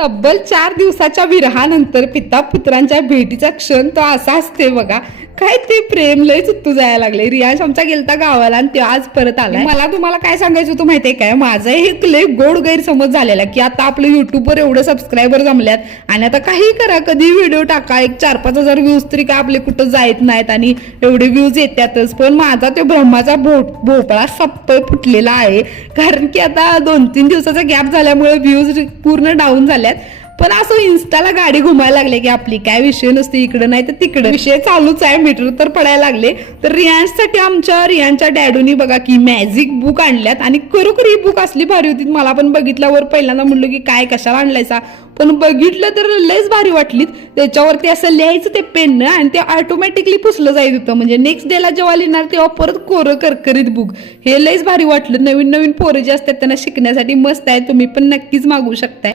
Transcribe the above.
तब्बल 4 दिवसाच्या विरहानंतर पिता पुत्रांच्या भेटीचा क्षण तो असा असते बघा. काय ते प्रेम लयच उत्तू जायला लागले. रियांश आमचा गेलता गावाला आणि तो आज परत आलाय. मला तुम्हाला काय सांगायचं होतं माहितीये काय, माझा एक लय गोड गैरसमज झालेला की आता आपलं युट्यूबवर एवढं सबस्क्रायबर जमल्यात आणि आता काही करा, कधी व्हिडिओ टाका, एक 4-5 हजार व्ह्यूज तरी काय आपले कुठं जायत नाहीत आणि एवढे व्ह्यूज येतातच. पण माझा तो ब्रह्माचा भोपळा सप्प फुटलेला आहे. कारण की आता 2-3 दिवसाचा गॅप झाल्यामुळे व्ह्यूज पूर्ण डाऊन झाल्यात. पण असं इन्स्टाला गाडी घुमायला लागले की आपली काय विषय नसते, इकडं नाही तर तिकडं विषय चालूच आहे. मीटर तर पडायला लागले. तर रियांशसाठी रियांच्या डॅडूनी बघा की मॅजिक बुक आणल्यात आणि खरोखर ही बुक असली भारी होती. मला पण बघितल्यावर पहिल्यांदा म्हणलं की काय कशाला आणलायसा, पण बघितलं तर लयच भारी वाटलीत. त्याच्यावरती असं लिहायचं ते पेननं आणि ते ऑटोमॅटिकली पुसलं जायचं होतं. म्हणजे नेक्स्ट डेला जेव्हा लिहिणार तेव्हा परत कोरं करकरीत बुक. हे लयच भारी वाटलं. नवीन नवीन पोरं जे असतात त्यांना शिकण्यासाठी मस्त आहे. तुम्ही पण नक्कीच मागू शकताय.